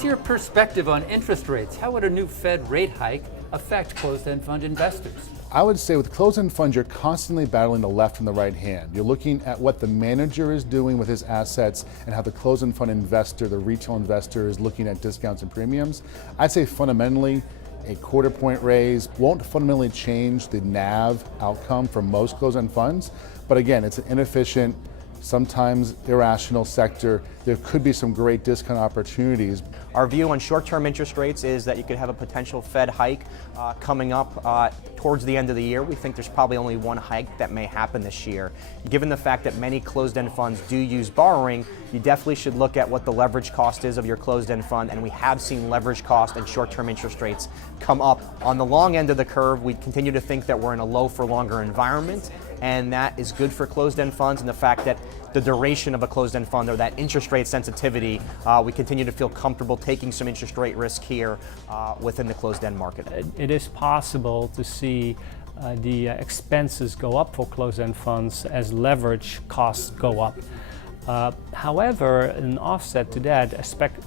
What's your perspective on interest rates? How would a new Fed rate hike affect closed-end fund investors? I would say with closed-end funds, you're constantly battling the left and the right hand. You're looking at what the manager is doing with his assets and how the closed-end fund investor, the retail investor, is looking at discounts and premiums. I'd say fundamentally, a quarter-point raise won't fundamentally change the NAV outcome for most closed-end funds. But again, it's an inefficient, sometimes irrational sector. There could be some great discount opportunities. Our view on short-term interest rates is that you could have a potential Fed hike coming up towards the end of the year. We think there's probably only one hike that may happen this year. Given the fact that many closed-end funds do use borrowing, you definitely should look at what the leverage cost is of your closed-end fund, and we have seen leverage cost and short-term interest rates come up. On the long end of the curve, we continue to think that we're in a low for longer environment, and that is good for closed-end funds, and the fact that the duration of a closed-end fund or that interest rate sensitivity, we continue to feel comfortable taking some interest rate risk here within the closed-end market. It is possible to see the expenses go up for closed-end funds as leverage costs go up. However, an offset to that,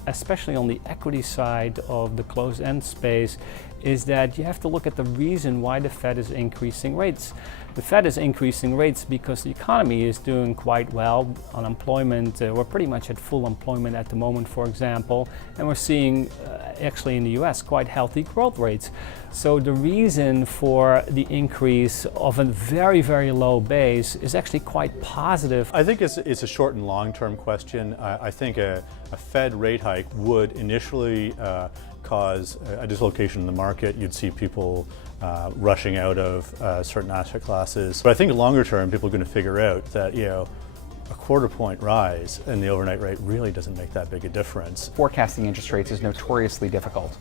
especially on the equity side of the closed-end space, is that you have to look at the reason why the Fed is increasing rates. The Fed is increasing rates because the economy is doing quite well. Unemployment, we're pretty much at full employment at the moment, for example, and we're seeing, actually in the US, quite healthy growth rates. So the reason for the increase of a very, very low base is actually quite positive. I think it's a short and long-term question. I think a Fed rate hike would initially cause a dislocation in the market. You'd see people rushing out of certain asset classes. But I think longer term, people are going to figure out that, a quarter-point rise in the overnight rate really doesn't make that big a difference. Forecasting interest rates is notoriously difficult.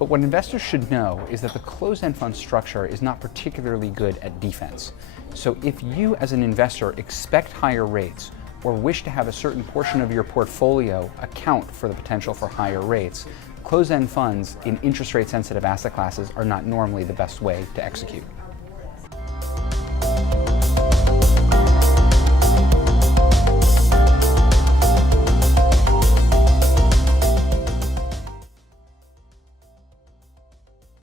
But what investors should know is that the closed-end fund structure is not particularly good at defense. So if you as an investor expect higher rates or wish to have a certain portion of your portfolio account for the potential for higher rates, closed-end funds in interest rate sensitive asset classes are not normally the best way to execute.